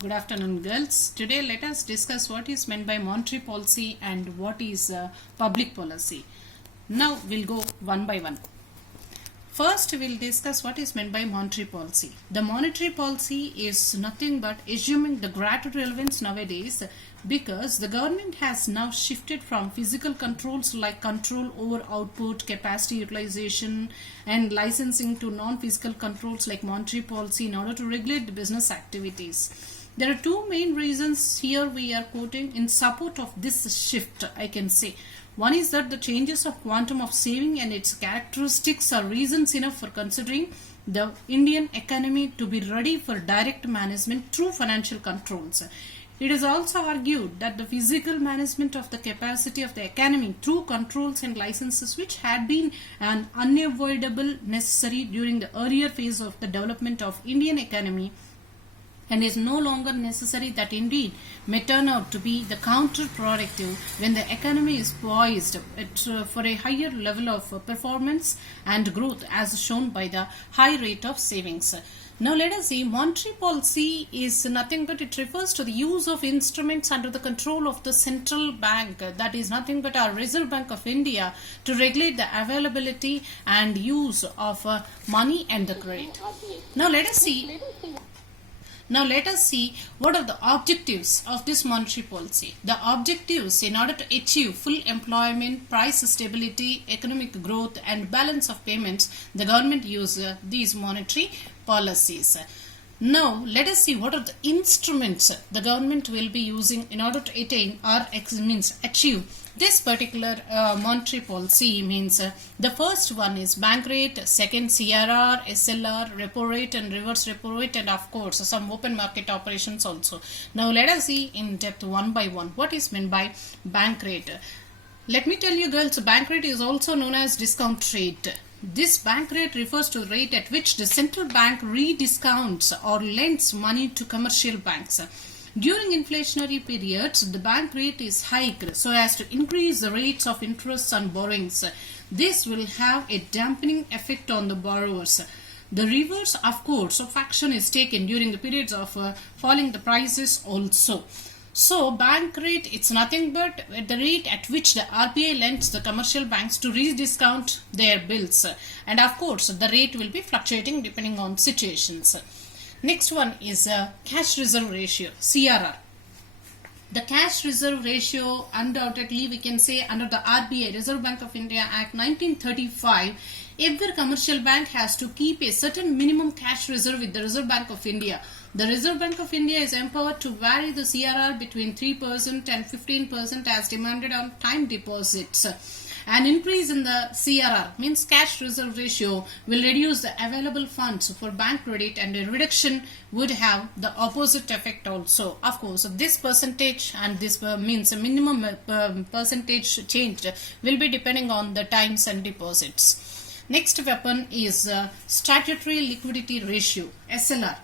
Good afternoon, girls. Today, let us discuss what is meant by monetary policy and what is public policy. Now, we'll go one by one. First, we'll discuss what is meant by monetary policy. The monetary policy is nothing but assuming the greater relevance nowadays because the government has now shifted from physical controls like control over output, capacity utilization, and licensing to non-physical controls like monetary policy in order to regulate the business activities. There are two main reasons here we are quoting in support of this shift, I can say. One is that the changes of quantum of saving and its characteristics are reasons enough for considering the Indian economy to be ready for direct management through financial controls. It is also argued that the physical management of the capacity of the economy through controls and licenses, which had been an unavoidable necessary during the earlier phase of the development of Indian economy, and is no longer necessary, that indeed may turn out to be the counterproductive when the economy is poised for a higher level of performance and growth as shown by the high rate of savings. Now let us see, monetary policy is nothing but it refers to the use of instruments under the control of the central bank, that is nothing but our Reserve Bank of India, to regulate the availability and use of money and the credit. Now let us see what are the objectives of this monetary policy. The objectives, in order to achieve full employment, price stability, economic growth and balance of payments, the government uses these monetary policies. Now let us see what are the instruments the government will be using in order to attain or achieve this particular monetary policy. The first one is bank rate, second CRR, SLR, repo rate and reverse repo rate, and of course some open market operations also. Now let us see in depth one by one what is meant by bank rate. Let me tell you girls, bank rate is also known as discount rate. This bank rate refers to the rate at which the central bank rediscounts or lends money to commercial banks. During inflationary periods, the bank rate is hiked so as to increase the rates of interest on borrowings. This will have a dampening effect on the borrowers. The reverse, of course, of action is taken during the periods of falling the prices also. So bank rate, it's nothing but the rate at which the RBI lends the commercial banks to rediscount their bills, and of course the rate will be fluctuating depending on situations. Next one is cash reserve ratio, CRR. The cash reserve ratio, undoubtedly we can say under the RBI, Reserve Bank of India Act 1935, every commercial bank has to keep a certain minimum cash reserve with the Reserve Bank of India. The Reserve Bank of India is empowered to vary the CRR between 3% and 15% as demanded on time deposits. An increase in the CRR, means cash reserve ratio, will reduce the available funds for bank credit, and a reduction would have the opposite effect also. Of course, this percentage and this means a minimum percentage changed will be depending on the times and deposits. Next weapon is statutory liquidity ratio, SLR.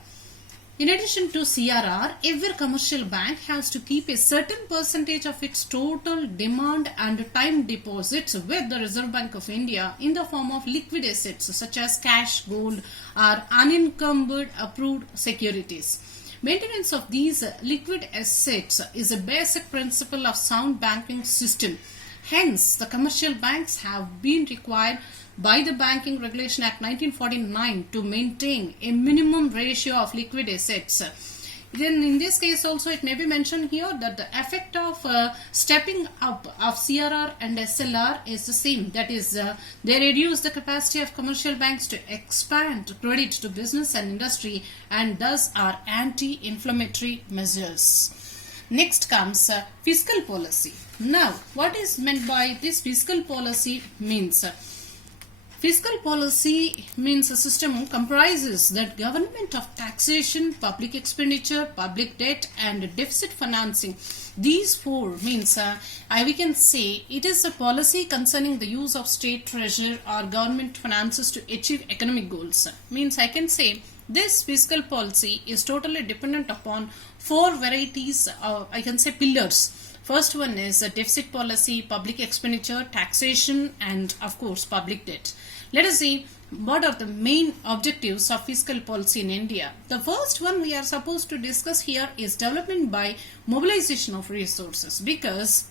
In addition to CRR, every commercial bank has to keep a certain percentage of its total demand and time deposits with the Reserve Bank of India in the form of liquid assets such as cash, gold, or unencumbered approved securities. Maintenance of these liquid assets is a basic principle of sound banking system. Hence, the commercial banks have been required by the Banking Regulation Act 1949 to maintain a minimum ratio of liquid assets. Then in this case also it may be mentioned here that the effect of stepping up of CRR and SLR is the same. That is, they reduce the capacity of commercial banks to expand credit to business and industry, and thus are anti-inflammatory measures. Next comes fiscal policy. Now, what is meant by this fiscal policy means? Fiscal policy means a system comprises the government of taxation, public expenditure, public debt and deficit financing. These four means we can say it is a policy concerning the use of state treasury or government finances to achieve economic goals. Means I can say this fiscal policy is totally dependent upon four varieties, I can say pillars. First one is deficit policy, public expenditure, taxation and of course public debt. Let us see what are the main objectives of fiscal policy in India? The first one we are supposed to discuss here is development by mobilization of resources, because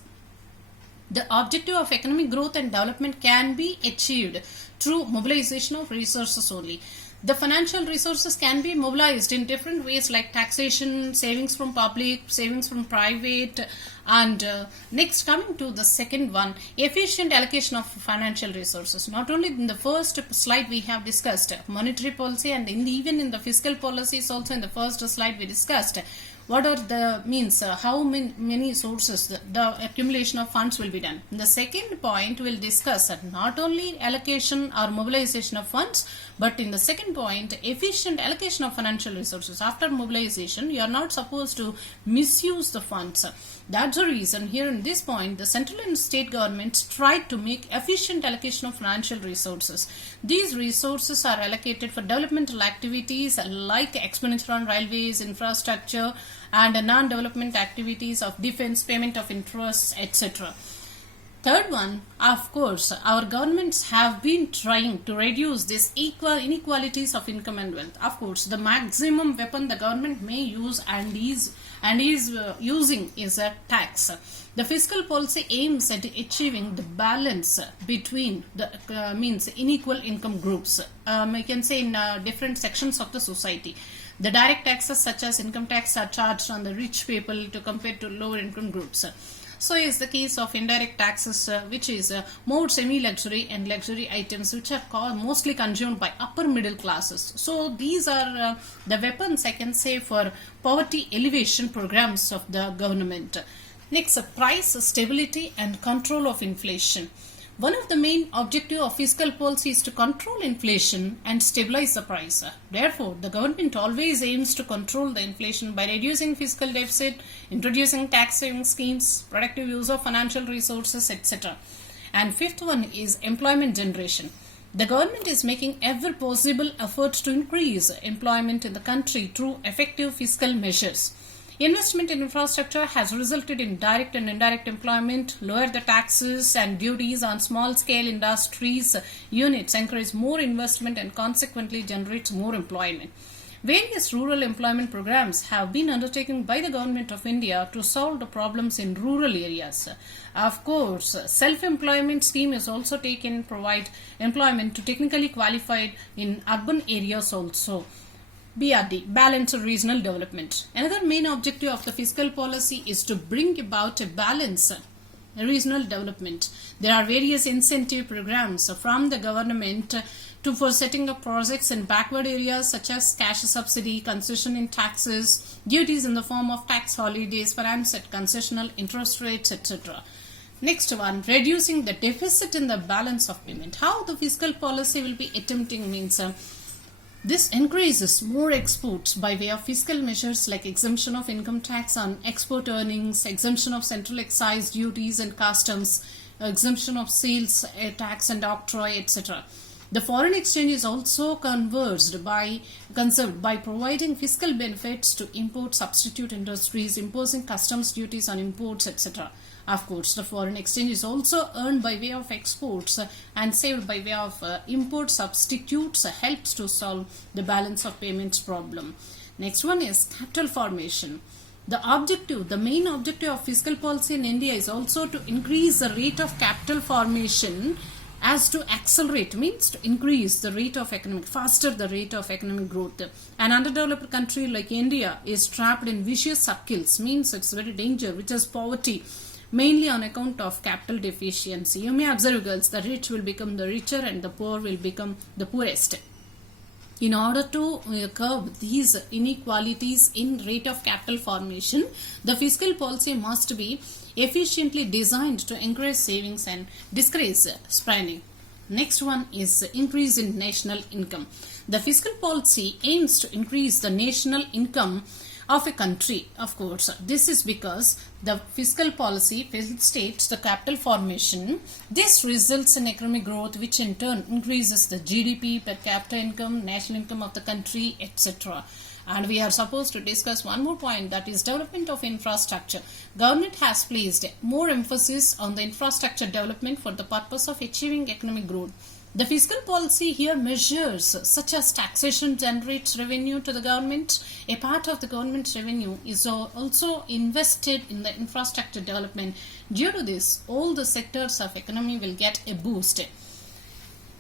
the objective of economic growth and development can be achieved through mobilization of resources only. The financial resources can be mobilized in different ways like taxation, savings from public, savings from private, and next coming to the second one, efficient allocation of financial resources. Not only in the first slide we have discussed monetary policy, and even in the fiscal policies also in the first slide we discussed what are the means, how many sources the accumulation of funds will be done. The second point will discuss not only allocation or mobilization of funds, but in the second point, efficient allocation of financial resources. After mobilization, you are not supposed to misuse the funds. That's the reason here in this point, the central and state governments tried to make efficient allocation of financial resources. These resources are allocated for developmental activities like expenditure on railways, infrastructure, and non-development activities of defense, payment of interests, etc. Third one, of course, our governments have been trying to reduce these inequalities of income and wealth. Of course, the maximum weapon the government may use and is using is a tax. The fiscal policy aims at achieving the balance between the means unequal income groups. I can say in different sections of the society. The direct taxes such as income tax are charged on the rich people to compare to lower income groups. So is the case of indirect taxes, which is more semi-luxury and luxury items which are mostly consumed by upper middle classes. So these are the weapons, I can say, for poverty elevation programs of the government. Next, price stability and control of inflation. One of the main objectives of fiscal policy is to control inflation and stabilize the price. Therefore, the government always aims to control the inflation by reducing fiscal deficit, introducing tax saving schemes, productive use of financial resources, etc. And fifth one is employment generation. The government is making every possible effort to increase employment in the country through effective fiscal measures. Investment in infrastructure has resulted in direct and indirect employment, lower the taxes and duties on small-scale industries units, encourage more investment and consequently generates more employment. Various rural employment programs have been undertaken by the Government of India to solve the problems in rural areas. Of course, self-employment scheme is also taken to provide employment to technically qualified in urban areas also. BRD, Balanced Regional Development. Another main objective of the fiscal policy is to bring about a balanced regional development. There are various incentive programs from the government for setting up projects in backward areas such as cash subsidy, concession in taxes, duties in the form of tax holidays, finance at concessional interest rates, etc. Next one, reducing the deficit in the balance of payment. How the fiscal policy will be attempting means this increases more exports by way of fiscal measures like exemption of income tax on export earnings, exemption of central excise duties and customs, exemption of sales tax and octroi, etc. The foreign exchange is also conserved by providing fiscal benefits to import substitute industries, imposing customs duties on imports, etc. Of course, the foreign exchange is also earned by way of exports and saved by way of import substitutes helps to solve the balance of payments problem. Next one is capital formation. The main objective of fiscal policy in India is also to increase the rate of capital formation as to accelerate, means to increase the rate of faster the rate of economic growth. An underdeveloped country like India is trapped in vicious circles, means it's very dangerous, which is poverty, mainly on account of capital deficiency. You may observe, girls, the rich will become the richer and the poor will become the poorest. In order to curb these inequalities in rate of capital formation, the fiscal policy must be efficiently designed to encourage savings and discourage spending. Next one is increase in national income. The fiscal policy aims to increase the national income of a country. Of course, this is because the fiscal policy facilitates the capital formation. This results in economic growth, which in turn increases the GDP, per capita income, national income of the country, etc. And we are supposed to discuss one more point, that is development of infrastructure. Government has placed more emphasis on the infrastructure development for the purpose of achieving economic growth. The fiscal policy here measures such as taxation generates revenue to the government. A part of the government's revenue is also invested in the infrastructure development. Due to this, all the sectors of economy will get a boost.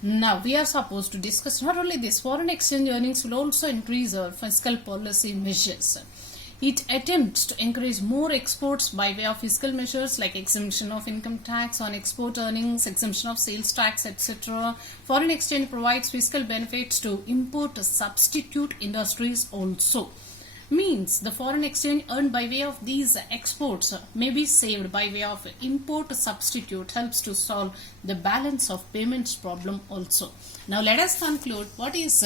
Now, we are supposed to discuss not only this, foreign exchange earnings will also increase our fiscal policy measures. It attempts to encourage more exports by way of fiscal measures like exemption of income tax on export earnings, exemption of sales tax, etc. Foreign exchange provides fiscal benefits to import substitute industries also. Means the foreign exchange earned by way of these exports may be saved by way of import substitute, helps to solve the balance of payments problem also. Now let us conclude what is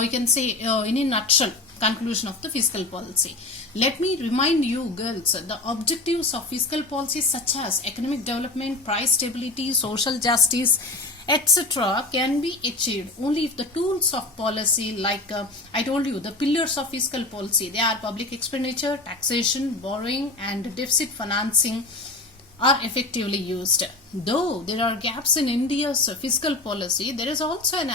we can say in a nutshell conclusion of the fiscal policy. Let me remind you girls, the objectives of fiscal policy such as economic development, price stability, social justice, etc. can be achieved only if the tools of policy like I told you, the pillars of fiscal policy, they are public expenditure, taxation, borrowing and deficit financing are effectively used. Though there are gaps in India's fiscal policy, there is also an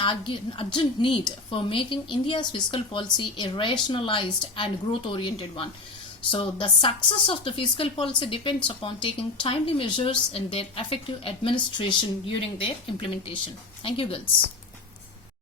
urgent need for making India's fiscal policy a rationalized and growth-oriented one. So the success of the fiscal policy depends upon taking timely measures and their effective administration during their implementation. Thank you, girls.